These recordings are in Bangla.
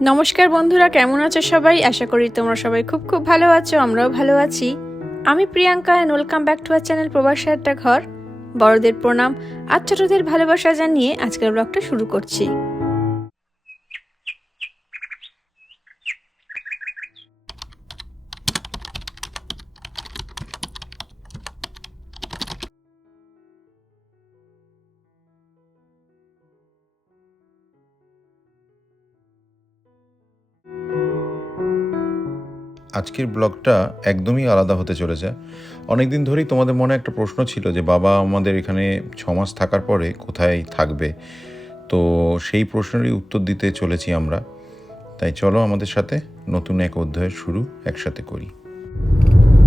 নমস্কার বন্ধুরা, কেমন আছো সবাই? আশা করি তোমরা সবাই খুব খুব ভালো আছো, আমরাও ভালো আছি। আমি Priyanka and welcome back to our channel প্রবাসী একটা ঘর বড়দের প্রণাম আর ছোটদের ভালোবাসা জানিয়ে আজকের ব্লগটা শুরু করছি। আজকের ব্লগটা একদমই আলাদা হতে চলেছে। অনেক দিন ধরেই তোমাদের মনে একটা প্রশ্ন ছিল যে, বাবা আমাদের এখানে ছ মাস থাকার পরে কোথায় থাকবে? তো সেই প্রশ্নেরই উত্তর দিতে চলেছি আমরা। তাই চলো আমাদের সাথে নতুন এক অধ্যায়ের শুরু একসাথে করি।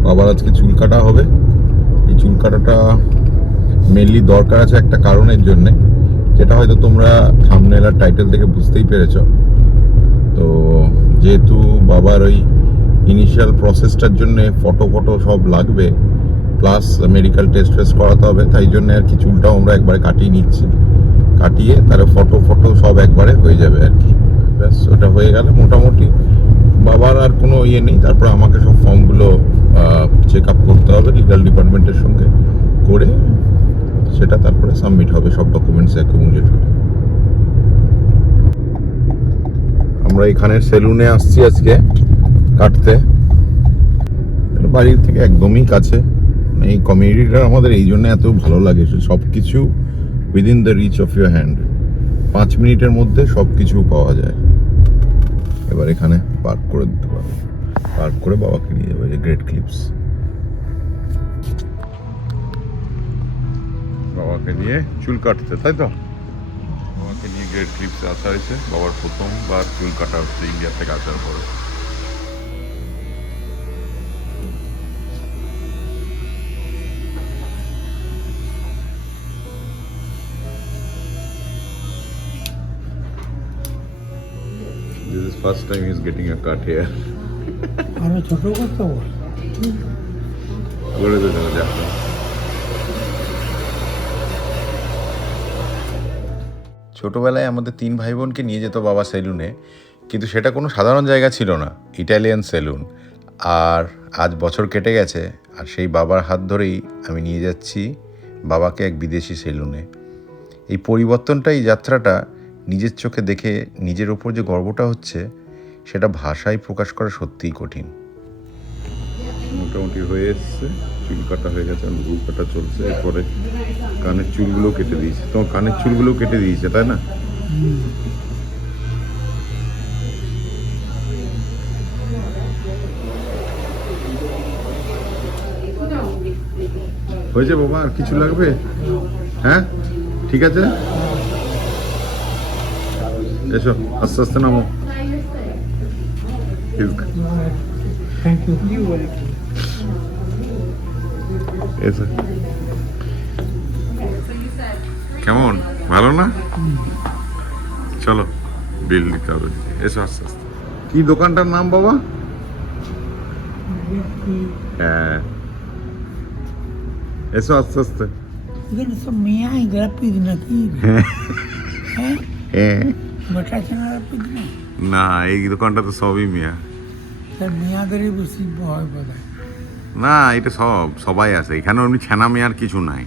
বাবার আজকে চুল কাটা হবে। এই চুল কাটাটা মেনলি দরকার আছে একটা কারণের জন্যে। যেটা হয়তো তোমরা থামনেলার টাইটেল থেকে বুঝতেই পেরেছ। তো যেহেতু বাবার ওই ইনিশিয়াল প্রসেসটার জন্য ফটো ফটো সব লাগবে প্লাস মেডিকেল টেস্ট ফেস্ট করাতে হবে, তাই জন্য আর কি চুলটাও আমরা একবারে কাটিয়ে নিচ্ছি। কাটিয়ে তাহলে ফটো ফটো সব একবারে হয়ে যাবে আর কি। ব্যাস, ওটা হয়ে গেলে মোটামুটি। বাবার আর কোনো ইয়ে নেই, তারপর আমাকে সব ফর্মগুলো চেক আপ করতে হবে লিগাল ডিপার্টমেন্টের সঙ্গে করে, সেটা তারপরে সাবমিট হবে সব ডকুমেন্টস অ্যাকুমুলেট হবে আমরা এখানের সেলুনে আসছি আজকে। কাটতে। বাড়ির থেকে একদমই কাছে। মানে এই কমিউনিটিটা আমাদের এই জন্য এত ভালো লাগে সব কিছু within the reach of your hand পাঁচ মিনিটের মধ্যে সব কিছু পাওয়া যায়। এবার এখানে পার্ক করে দিতে পারব। পার্ক করে বাবাকে নিয়ে যাবে যে গ্রেট ক্লিপস বাবাকে নিয়ে চুল কাটতে, তাই তো? বাবাকে নিয়ে গ্রেট ক্লিপসে আসা হয়েছে। বাবার প্রথমবার চুল কাটা হচ্ছে ইন্ডিয়া থেকে আসার পরে। First time he's getting a cut here. আরও ছোট করতে বল। করে দেবে ছোটবেলায় আমাদের তিন ভাই বোনকে নিয়ে যেত বাবা সেলুনে কিন্তু সেটা কোনো সাধারণ জায়গা ছিল না ইটালিয়ান সেলুন। আর আজ বছর কেটে গেছে আর সেই বাবার হাত ধরেই আমি নিয়ে যাচ্ছি বাবাকে এক বিদেশি সেলুনে। এই পরিবর্তনটা এই যাত্রাটা নিজের চোখে দেখে নিজের ওপর যে গর্বটা হচ্ছে, সেটা ভাষায় প্রকাশ করা সত্যিই কঠিন। মোটামুটি হয়ে এসছে, চুল কাটা হয়ে গেছে ভুল কাটা চলছে, এরপরে কানের চুলগুলো কেটে দিয়েছে। তোমার কানের চুলগুলো কেটে দিয়েছে, তাই না? হয়েছে বাবা, আর কিছু লাগবে? হ্যাঁ? ঠিক আছে? এসো আস্তে আস্তে নামো থ্যাংক ইউ এসো কেমন? ভালো না? চলো বিল দিতে হবে। এসো আস্তে আস্তে কি দোকানটার নাম বাবা? হ্যাঁ। এসো আস্তে আস্তে এখানে সব মেয়া গ্রাফিক নাকি? হ্যাঁ। হ্যাঁ? বেটা চেনা গ্রাফিক না এই দোকানটা তো সবই মিয়া। তার বেশি ভয় বোধহয় না এটা সব সবাই আছে। এখানে এমনি ছানা মেয়ার কিছু নাই।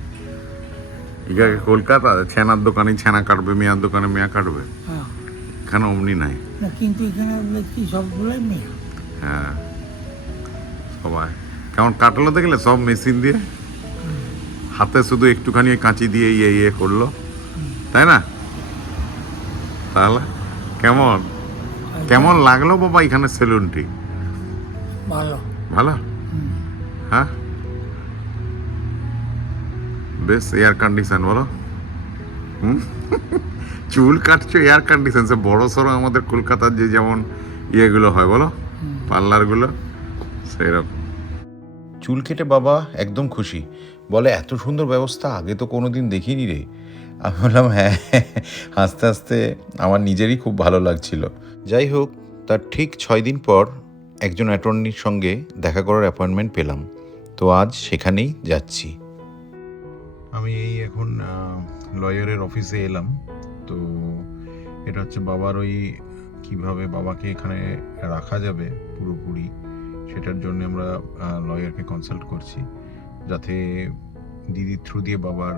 এখানে কলকাতা ছানার দোকানে ছানা কাটবে মেয়ার দোকানে মেয়া কাটবে। হ্যাঁ। এখানে অমনি নাই। কিন্তু এখানে দেখছি সবগুলোই মেয়া। হ্যাঁ সবাই। কেমন কাটলো দেখলে সব মেশিন দিয়ে? হাতে শুধু একটুখানি কাঁচি দিয়ে ইয়ে ইয়ে করল। তাই না? তাহলে? কেমন? কেমন লাগল বাবা এখানে সেলুনটি? ভালো। ভালো? হ্যাঁ? বেশ এয়ার কন্ডিশন বলো। হুম? চুল কাটছো এয়ার কন্ডিশন সে বড় সড়ো আমাদের কলকাতার যে যেমন ইয়েগুলো হয় বলো? পার্লারগুলো সেরকম চুল কেটে বাবা একদম খুশি। বলে এত সুন্দর ব্যবস্থা আগে তো কোনোদিন দেখিনি রে। আমি বললাম হ্যাঁ আস্তে আস্তে আমার নিজেরই খুব ভালো লাগছিল। যাই হোক, তার ঠিক ছয় দিন পর একজন অ্যাটর্নির সঙ্গে দেখা করার অ্যাপয়েন্টমেন্ট পেলাম। তো আজ সেখানেই যাচ্ছি। আমি এই এখন লয়ারের অফিসে এলাম। তো এটা হচ্ছে বাবার ওই কীভাবে বাবাকে এখানে রাখা যাবে পুরোপুরি, সেটার জন্য আমরা লয়ারকে কনসাল্ট করছি। যাতে দিদির থ্রু দিয়ে বাবার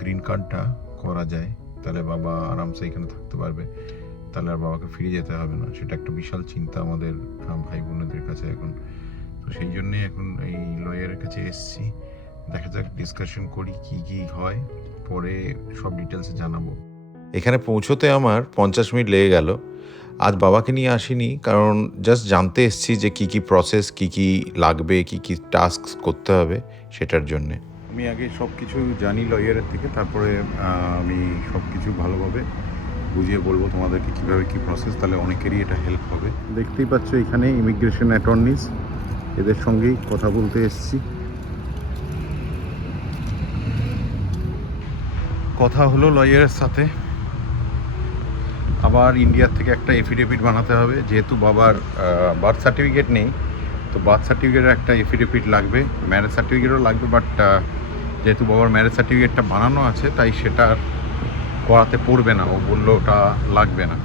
গ্রিন কার্ডটা করা যায়, তাহলে বাবা আরামসে এখানে থাকতে পারবে। তাহলে আর বাবাকে ফিরে যেতে হবে না। সেটা একটা বিশাল চিন্তা আমাদের ভাই বোনেদের কাছে এখন। তো সেই জন্যে এখন এই লয়ারের কাছে এসেছি। দেখা যাক ডিসকাশন করি কি কি হয়। পরে সব ডিটেলসে জানাব। এখানে পৌঁছোতে আমার পঞ্চাশ মিনিট লেগে গেল। আজ বাবাকে নিয়ে আসিনি, কারণ জাস্ট জানতে এসেছি যে কি কি প্রসেস কি কি লাগবে, কি কি টাস্ক করতে হবে সেটার জন্যে। আমি আগে সব কিছু জানি লয়ারের থেকে, তারপরে আমি সব কিছু ভালোভাবে বুঝিয়ে বলব তোমাদেরকে কীভাবে কী প্রসেস তাহলে অনেকেরই এটা হেল্প হবে। দেখতেই পাচ্ছ এখানে ইমিগ্রেশন অ্যাটর্নিস এদের সঙ্গেই কথা বলতে এসেছি। কথা হলো লয়ারের সাথে। আবার ইন্ডিয়ার থেকে একটা এফিডেভিট বানাতে হবে, যেহেতু বাবার বার্থ সার্টিফিকেট নেই, তো বার্থ সার্টিফিকেটের একটা এফিডেভিট লাগবে ম্যারেজ সার্টিফিকেটও লাগবে বাট যেহেতু বাবার ম্যারেজ সার্টিফিকেটটা বানানো আছে, তাই সেটা করাতে পড়বে না। ও বলল ওটা লাগবে না।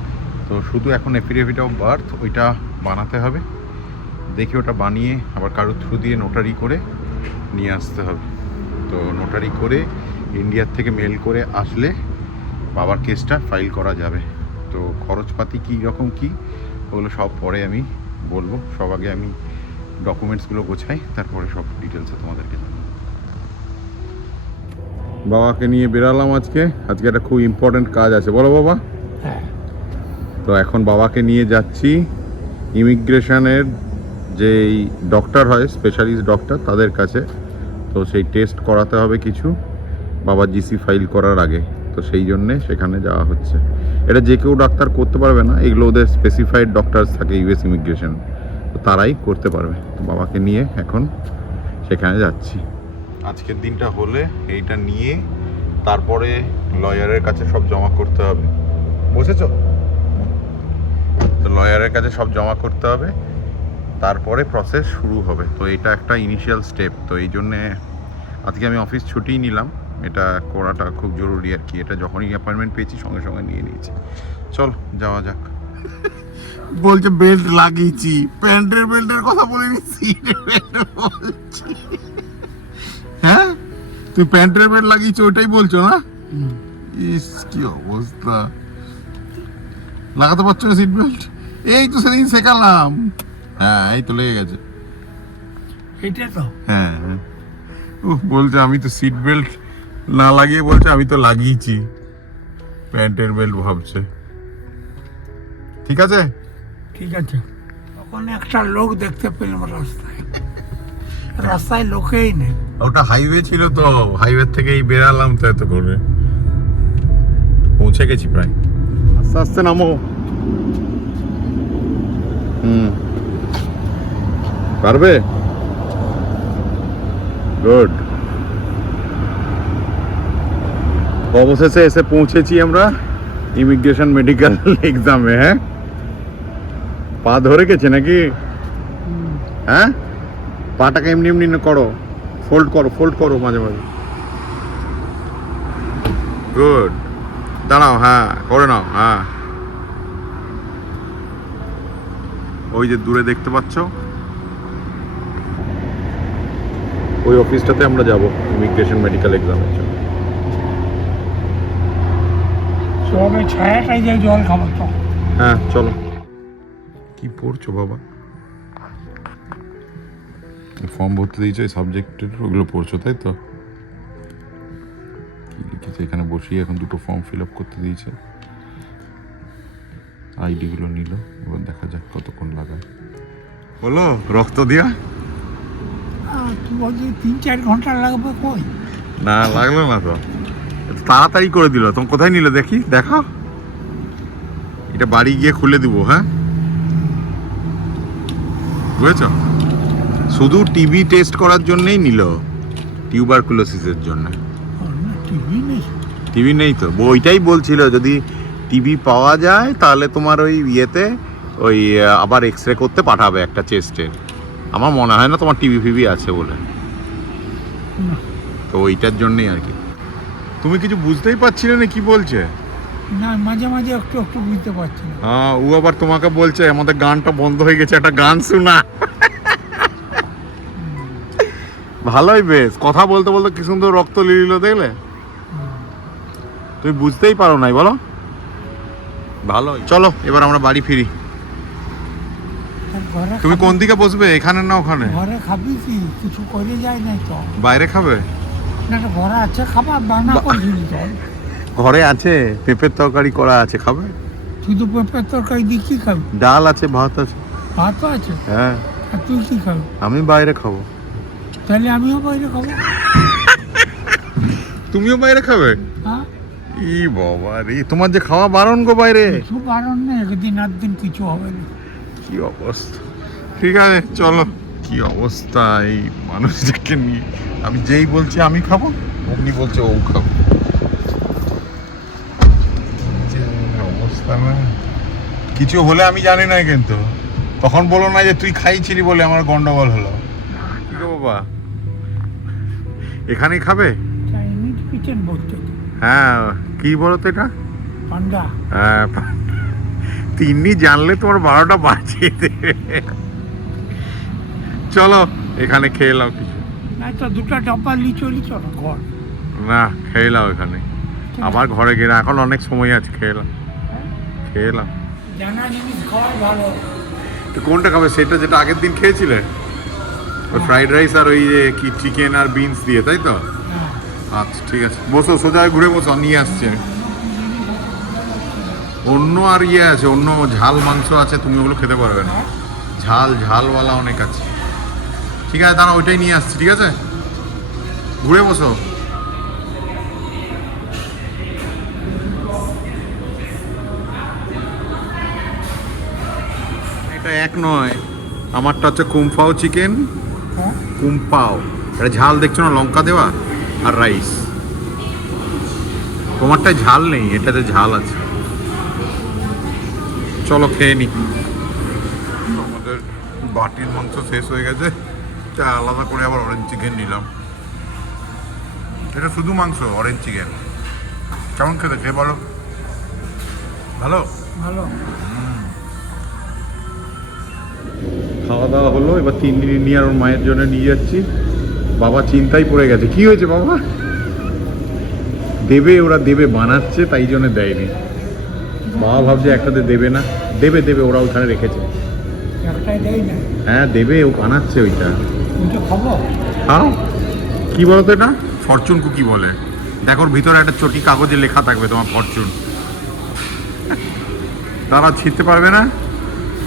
তো শুধু এখন এফিডেভিট অফ বার্থ ওইটা বানাতে হবে। দেখি ওটা বানিয়ে আবার কারোর থ্রু দিয়ে নোটারি করে নিয়ে আসতে হবে। তো নোটারি করে ইন্ডিয়ার থেকে মেল করে আসলে বাবার কেসটা ফাইল করা যাবে। তো খরচপাতি কী রকম কী, ওগুলো সব পরে আমি বলব। সব আগে আমি ডকুমেন্টসগুলো গোছাই, তারপরে সব ডিটেলসে তোমাদেরকে জানাব। বাবাকে নিয়ে বেরালাম আজকে। আজকে একটা খুব ইম্পর্টেন্ট কাজ আছে। বলো বাবা। হ্যাঁ। তো এখন বাবাকে নিয়ে যাচ্ছি। ইমিগ্রেশনের যেই ডক্টর হয় স্পেশালিস্ট ডক্টর তাদের কাছে। তো সেই টেস্ট করাতে হবে কিছু। বাবা জিসি ফাইল করার আগে। তো সেই জন্যে সেখানে যাওয়া হচ্ছে। এটা যে কেউ ডাক্তার করতে পারবে না। এগুলো ওদের স্পেসিফাইড ডক্টরস থাকে ইউএস ইমিগ্রেশন তো তারাই করতে পারবে। তো বাবাকে নিয়ে এখন সেখানে যাচ্ছি। আজকের দিনটা হলে এইটা নিয়ে তারপরে লয়ারের কাছে সব জমা করতে হবে। বুঝেছ? তো লয়ারের কাছে সব জমা করতে হবে। তারপরে প্রসেস শুরু হবে। তো এটা একটা ইনিশিয়াল স্টেপ তো এই জন্যে আজকে আমি অফিস ছুটিই নিলাম। এটা করাটা খুব জরুরি আর কি। এটা যখনই অ্যাপয়েন্টমেন্ট পেয়েছি, সঙ্গে সঙ্গে নিয়ে নিয়েছি। চল, যাওয়া যাক। বলছে বেল্ট লাগিয়েছি। প্যান্টের বেল্টের কথা বলিনি সিটের বেল্ট বলছি। হ্যাঁ? তুই প্যান্টের বেল্ট লাগিয়েছি ওটাই বলছো না? ইস কি অবস্থা? লাগাতে পারছ না সিট বেল্ট এই তো সেদিন শেখালাম। হ্যাঁ এই তো লেগে গেছে। এটা তো। হ্যাঁ হ্যাঁ। ও বলছে আমি তো সিট বেল্ট না লাগিয়ে বলছে আমি তো লাগিয়েছি। প্যান্টের বেল্ট ভাবছে। ঠিক আছে? ঠিক আছে। ওখানে একটা লোক দেখতে পেলাম রাস্তায়। রাস্তায় লোকেই নেই। ওটা হাইওয়ে ছিল তো হাইওয়ে থেকেই বেরালাম তো এত করে। পৌঁছে গেছি প্রায়। আস্তে আস্তে নামো। হুম। পারবে? গুড অবশেষে এসে পৌঁছেছি আমরা ইমিগ্রেশন মেডিকেল এক্সামে হ্যাঁ? পা ধরে গেছে নাকি? হ্যাঁ? পাটাকে এমনি এমনি করো। ফোল্ড করো ফোল্ড করো মাঝে মাঝে। গুড দাঁড়াও হ্যাঁ করে নাও হ্যাঁ। ওই যে দূরে দেখতে পাচ্ছ? ওই অফিসটাতে আমরা যাব ইমিগ্রেশন মেডিকেল এক্সামের জন্য। সবে ছায়াটাই যে জল খাব তো হ্যাঁ চলো। কি পড়ছো বাবা? ফর্ম ভরতে দিয়েছ এই সাবজেক্টের ওগুলো পড়ছো তাই তো? কি লিখেছে? এখানে বসিয়ে এখন দুটো ফর্ম ফিল আপ করতে দিয়েছে। আইডিগুলো নিল এবার দেখা যাক কতক্ষণ লাগায়। বলো রক্ত দিয়া? তিন চার ঘণ্টা লাগবে কই? না লাগল না তো। তাড়াতাড়ি করে দিল তুমি কোথায় নিল দেখি? দেখাও। এটা বাড়ি গিয়ে খুলে দিব হ্যাঁ? বুঝেছ? শুধু টিবি টেস্ট করার জন্যই নিল টিউবারকুলোসিসের জন্য। টিভি নেই নেই তো। ওইটাই বলছিল যদি টিভি পাওয়া যায় তাহলে তোমার ওই ইয়েতে ওই আবার এক্স রে করতে পাঠাবে একটা চেস্টের আমার মনে হয় না তোমার টিভি ফিভি আছে বলে। তো ওইটার জন্যই আর কি। তুমি কিছু বুঝতেই পারছিলে না কি বলছে? না মাঝে মাঝে একটু একটু বুঝতে পারছি না। হ্যাঁ ও আবার তোমাকে বলছে আমাদের গানটা বন্ধ হয়ে গেছে একটা গান শোনা। ভালোই বেশ। কথা বলতে বলতে কি সুন্দর রক্ত লিলিল দেখলে? তুমি বুঝতেই পারো নাই বলো। ভালো চলো এবার আমরা বাড়ি ফিরি। তুমি কোন দিকে বসবে? এখানে না ওখানে? ঘরে খাবি কি? কিছু করে যায় নাই তো। বাইরে খাবে? না ঘরে আছে খাবার বানা করছিলি তো। ঘরে আছে? পেঁপের তরকারি করা আছে খাবে? শুধু পেঁপের তরকারি দিয়ে কি খাবি? ডাল আছে ভাত আছে। ভাতও আছে? হ্যাঁ। আর তুই কি খাবি? আমি বাইরে খাব। তাহলে আমিও বাইরে খাব। তুমিও বাইরে খাবে? হ্যাঁ। ই বাবা রে তোমার যে খাওয়া বারণ গো বাইরে? কিছু বারণ নেই একদিন আর দিন কিছু হবে না। কি অবস্থা? ঠিক আছে চলো। কি অবস্থা এই মানুষটাকে নিয়ে? আমি যেই বলছি আমি খাব অমনি বলছে ও খাব। অবস্থা না। কিছু হলে আমি জানি না কিন্তু। তখন বলো না যে তুই খাইছিলি বলে আমার গন্ডগোল হলো। কি বাবা? এখানেই খাবে? চাইনিজ কিচেন বলতে। হ্যাঁ কি বলো তো এটা? পান্ডা। হ্যাঁ তিন্নি জানলে তোমার বারোটা বাজিয়ে দেবে। চলো এখানে খেয়ে নাও কিছু। না তো দুটো ডাব্বা লি চলি চলো ঘর। না খেয়ে নাও এখানে। আবার ঘরে গেলে এখন অনেক সময় আছে খেয়ে নাও। খেয়ে নাও। জানা জিনিস খাওয়াই ভালো। কোনটা খাবে? সেটা যেটা আগের দিন খেয়েছিলে? ফ্রাইড রাইস আর ওই যে কি চিকেন আর বিনস দিয়ে তাই তো? হ্যাঁ। আচ্ছা ঠিক আছে। বসো সোজা ঘুরে বসো নিয়ে আসছে অন্য আর ইয়ে আছে অন্য ঝাল মাংস আছে তুমি ওগুলো খেতে পারবে না। ঝাল ঝালওয়ালা অনেক আছে। ঠিক আছে দাঁড়া ওইটাই নিয়ে আসছি ঠিক আছে? ঘুরে বসো। এটা এক নয় আমারটা হচ্ছে কুমফাও চিকেন কুম্পাও এটা ঝাল দেখছ না? লঙ্কা দেওয়া আর রাইস। তোমারটায় ঝাল নেই এটাতে ঝাল আছে। চলো খেয়ে নি। আমাদের বাটির মাংস শেষ হয়ে গেছে। তা আলাদা করে আবার অরেঞ্জ চিকেন নিলাম। এটা শুধু মাংস অরেঞ্জ চিকেন কেমন খেতে? খেয়ে বলো। ভালো? ভালো। খাওয়া দাওয়া হলো এবার তিন দিন নিয়ে আর ওর মায়ের জন্য নিয়ে যাচ্ছি। বাবা চিন্তাই পড়ে গেছে কি হয়েছে বাবা? দেবে ওরা দেবে বানাচ্ছে তাই জন্য দেয়নি। বাবা ভাবছে একটাতে দেবে না দেবে দেবে ওরা ওখানে রেখেছে। হ্যাঁ দেবে ও বানাচ্ছে ওইটা। খাও। কি বলো তো এটা? ফরচুন কুকি বলে? দেখো ভিতরে একটা চটি কাগজে লেখা থাকবে তোমার ফরচুন। তারা ছিঁড়তে পারবে না?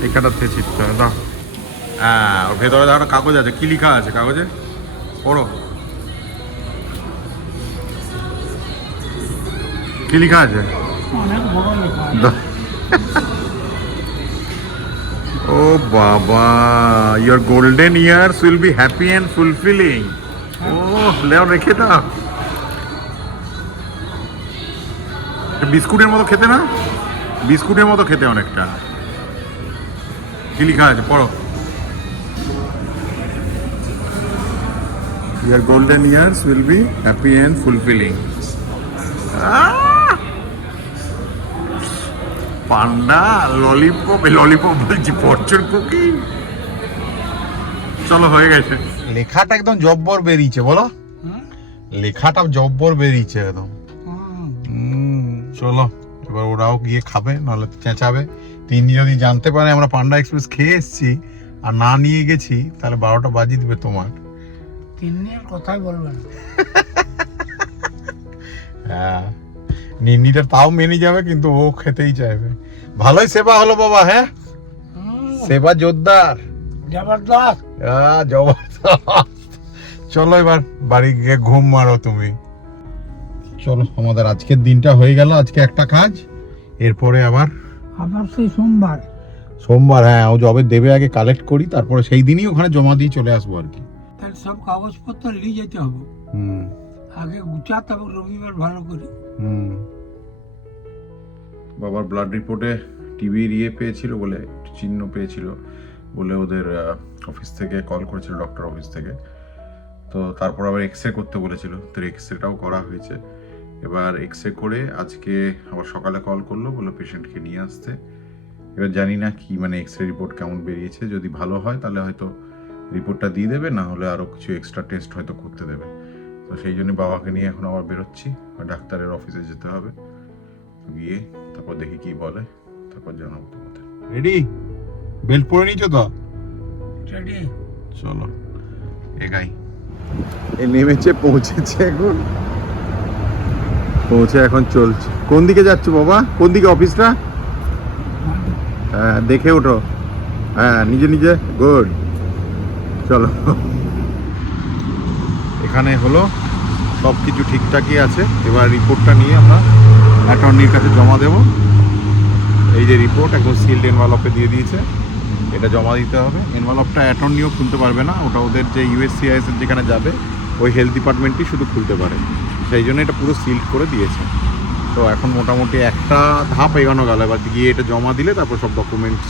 এই কাটাতে ছিঁড়তে হবে দাও। হ্যাঁ ওর ভেতরে দেখো কাগজ আছে। কি লেখা আছে কাগজে? পড়ো। কি লেখা আছে। ও বাবা your golden years will be happy and fulfilling ও লেও রেখে দাও। বিস্কুটের মতো খেতে না? বিস্কুটের মতো খেতে অনেকটা। কি লেখা আছে? পড়ো। Your golden years will be happy and fulfilling panda lollipop lollipop বলছি ফরচুন কুকি চলো, হয়ে গেছে। লেখাটা একদম জব্বর বেরিয়েছে, বলো? লেখাটা জব্বর বেরিয়েছে একদম। চলো, এবার ওরাও গিয়ে খাবে, নাহলে চেঁচাবে। তিনি যদি জানতে পারে, আমরা পান্ডা এক্সপ্রেস খেয়ে এসেছি, আর না নিয়ে গেছি, তাহলে বারোটা বাজিয়ে দিবে তোমার। তিন্নির কথাই বলবেন হ্যাঁ নিন্নিটা তাও মেনে যাবে কিন্তু ও খেতেই চাইবে। ভালোই সেবা হলো বাবা হ্যাঁ? সেবা জোরদার। জবরদস্ত। জবরদস্ত। চলো এবার বাড়ি গিয়ে ঘুম মারো তুমি। চলো আমাদের আজকের দিনটা হয়ে গেল আজকে একটা কাজ। এরপরে আবার আবার সেই সোমবার। সোমবার হ্যাঁ ও জবে দেবে আগে কালেক্ট করি তারপরে সেই দিনই ওখানে জমা দিয়ে চলে আসব আর কি। সব কাগজপত্র নিয়ে যেতে হবে। হুম। আগে গুছা তবে রবিবার ভালো করে। হুম। বাবার ব্লাড রিপোর্টে টিবির ইয়ে পেয়েছিল বলে একটু চিহ্ন পেয়েছিল বলে ওদের অফিস থেকে কল করেছিল ডক্টর অফিস থেকে। তো তারপর আবার এক্স রে করতে বলেছিল তো এক্স রেটাও করা হয়েছে। এবার এক্স রে করে আজকে আবার সকালে কল করল বলল পেশেন্টকে নিয়ে আসতে। এবার জানি না কি মানে এক্স রে রিপোর্ট কেমন বেরিয়েছে যদি ভালো হয় তাহলে হয়তো রিপোর্টটা দিয়ে দেবে না হলে আরও কিছু এক্সট্রা টেস্ট হয়তো করতে দেবে। তো সেই জন্য বাবাকে নিয়ে এখন আবার বেরোচ্ছি আর ডাক্তারের অফিসে যেতে হবে। গিয়ে তারপর দেখি কি বলে তারপর জানাব তোমাদের। রেডি বেল্ট পরে নিয়েছো তো? রেডি চলো এগাই। এ নেমেছে পৌঁছেছে এখন। পৌঁছে এখন চলছে। কোন দিকে যাচ্ছ বাবা? কোন দিকে অফিসটা হ্যাঁ দেখে ওঠো। হ্যাঁ নিজে নিজে গুড চলো। এখানে হলো সব কিছু ঠিকঠাকই আছে। এবার রিপোর্টটা নিয়ে আমরা অ্যাটর্নির কাছে জমা দেব। এই যে রিপোর্ট একদম সিল্ড এনভালপে দিয়ে দিয়েছে। এটা জমা দিতে হবে। এনভালপটা অ্যাটর্নিও খুলতে পারবে না। ওটা ওদের যে ইউএসসিআইএস যেখানে যাবে, ওই হেলথ ডিপার্টমেন্টই শুধু খুলতে পারে। সেই জন্য এটা পুরো সিল্ড করে দিয়েছে। তো এখন মোটামুটি একটা ধাপ এগোনো গেল। এবার গিয়ে এটা জমা দিলে তারপর সব ডকুমেন্টস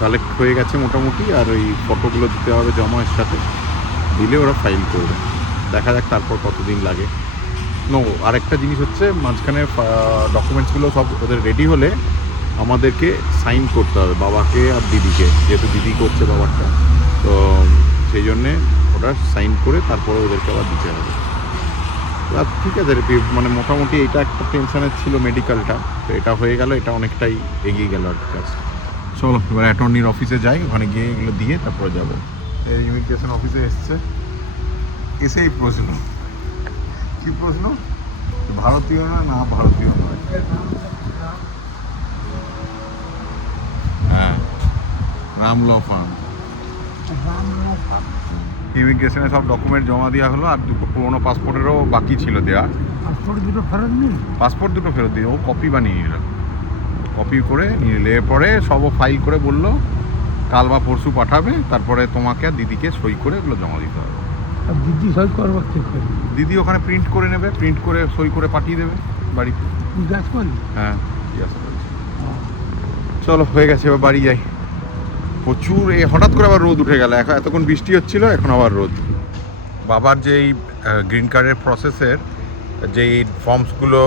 কালেক্ট হয়ে গেছে মোটামুটি আর ওই ফটোগুলো দিতে হবে জমা এর সাথে। দিলে ওরা ফাইল করবে। দেখা যাক তারপর কতদিন লাগে। নো আরেকটা জিনিস হচ্ছে মাঝখানে ডকুমেন্টসগুলো সব ওদের রেডি হলে আমাদেরকে সাইন করতে হবে বাবাকে আর দিদিকে যেহেতু দিদি করছে বাবারটা। তো সেই জন্যে ওটা সাইন করে তারপরে ওদেরকে আবার দিতে হবে। আর ঠিক আছে রে, মানে মোটামুটি এটা একটা টেনশনের ছিল মেডিকেলটা তো এটা হয়ে গেল এটা অনেকটাই এগিয়ে গেল আর কি কাজ। চলো এবার অ্যাটর্নির অফিসে যাই ওখানে গিয়ে এগুলো দিয়ে তারপরে যাব। এই ইমিগ্রেশন অফিসে এসছে। এসেই প্রশ্ন কি প্রশ্ন? ভারতীয় না না ভারতীয় নয়। হ্যাঁ রাম ল ফার্ম। ইমিগ্রেশনে সব ডকুমেন্ট জমা দেওয়া হলো আর দুটো পুরোনো পাসপোর্টেরও বাকি ছিল দেওয়া। পাসপোর্ট দুটো ফেরত নেই? পাসপোর্ট দুটো ফেরত দিয়ে ও কপি বানিয়ে নিল। কপি করে নিয়ে নিলে এরপরে সব ফাইল করে বলল কাল বা পরশু পাঠাবে তারপরে তোমাকে আর দিদিকে সই করে এগুলো জমা দিতে হবে। আর দিদি সই করব কি করে? দিদি ওখানে প্রিন্ট করে নেবে প্রিন্ট করে সই করে পাঠিয়ে দেবে বাড়িতে। তুই কাজ করলি? হ্যাঁ আছে বলছি। চলো হয়ে গেছে এবার বাড়ি যাই। প্রচুর এ হঠাৎ করে আবার রোদ উঠে গেল। এখন এতক্ষণ বৃষ্টি হচ্ছিল এখন আবার রোদ। বাবার যেই গ্রিন কার্ডের প্রসেসের যেই ফর্মসগুলো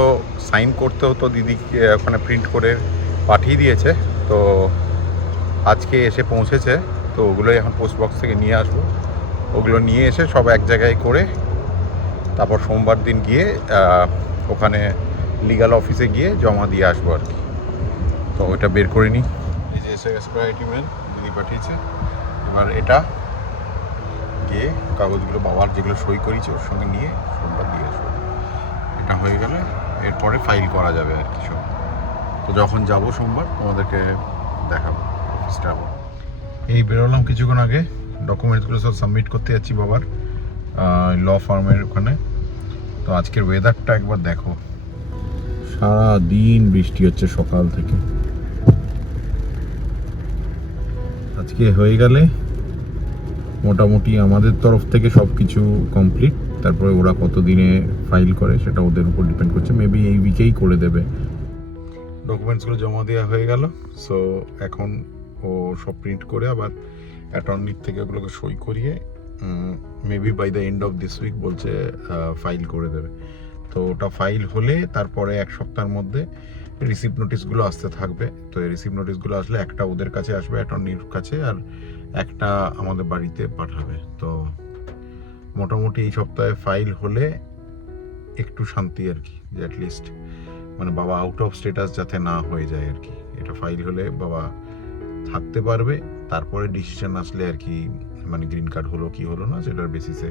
সাইন করতে হতো দিদি ওখানে প্রিন্ট করে পাঠিয়ে দিয়েছে। তো আজকে এসে পৌঁছেছে। তো ওগুলোই এখন পোস্ট বক্স থেকে নিয়ে আসব। ওগুলো নিয়ে এসে সব এক জায়গায় করে তারপর সোমবার দিন গিয়ে ওখানে লিগাল অফিসে গিয়ে জমা দিয়ে আসব আর কি। তো ওইটা বের করে নিই। এই যে এসে গেছে দিদি পাঠিয়েছে। এবার এটা গিয়ে কাগজগুলো বাবার যেগুলো সই করিয়েছে ওর সঙ্গে নিয়ে সোমবার দিয়ে আসব। এটা হয়ে গেলে এরপরে ফাইল করা যাবে আর কি সব। তো যখন যাব সোমবার, তোমাদেরকে দেখাবো অফিসটা এই বেরোলাম কিছুক্ষণ আগে। ডকুমেন্টসগুলো সব সাবমিট করতে যাচ্ছি বাবার ল ফার্মের ওখানে। তো আজকের ওয়েদারটা একবার দেখো। সারা দিন বৃষ্টি হচ্ছে সকাল থেকে। আজকে হয়ে গেলে মোটামুটি আমাদের তরফ থেকে সব কিছু কমপ্লিট তারপরে ওরা কত দিনে ফাইল করে সেটা ওদের উপর ডিপেন্ড করছে। মেবি এই উইকেই করে দেবে। ডকুমেন্টসগুলো জমা দেওয়া হয়ে গেল। সো এখন ও সব প্রিন্ট করে আবার অ্যাটর্নির থেকে ওগুলোকে সই করিয়ে maybe by the end of this week বলছে ফাইল করে দেবে। তো ওটা ফাইল হলে তারপরে এক সপ্তাহের মধ্যে রিসিভ নোটিশগুলো আসতে থাকবে। তো এই রিসিভ নোটিশগুলো আসলে একটা ওদের কাছে আসবে অ্যাটর্নির কাছে, আর একটা আমাদের বাড়িতে পাঠাবে। তো মোটামুটি এই সপ্তাহে ফাইল হলে একটু শান্তি আর কি, যে অ্যাটলিস্ট মানে বাবা আউট অফ স্টেটাস যাতে না হয়ে যায় আর কি। এটা ফাইল হলে বাবা থাকতে পারবে, তারপরে ডিসিশন আসলে আর কি মানে গ্রিন কার্ড হলো কি হলো না সেটার বেসিসে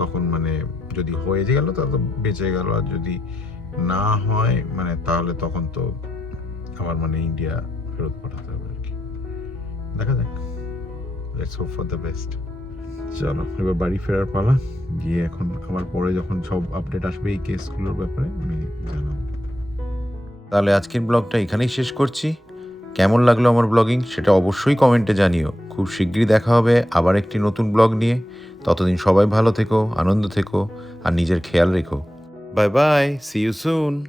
তখন মানে যদি হয়ে যে গেল তো বেঁচে গেল, আর যদি না হয় মানে তাহলে তখন তো আমার মানে ইন্ডিয়া ফেরত পাঠাতে হবে আর কি। দেখা যাক। Let's hope for the best চলো, এবার বাড়ি ফেরার পালা। গিয়ে এখন আমার পরে যখন সব আপডেট আসবে এই কেসগুলোর ব্যাপারে আমি তাহলে আজকের ব্লগটা এখানেই শেষ করছি। কেমন লাগল আমার ব্লগিং সেটা অবশ্যই কমেন্টে জানিও। খুব শীঘ্রই দেখা হবে আবার একটি নতুন ব্লগ নিয়ে। ততদিন সবাই ভালো থেকো, আনন্দ থেকো, আর নিজের খেয়াল রেখো। Bye bye see you soon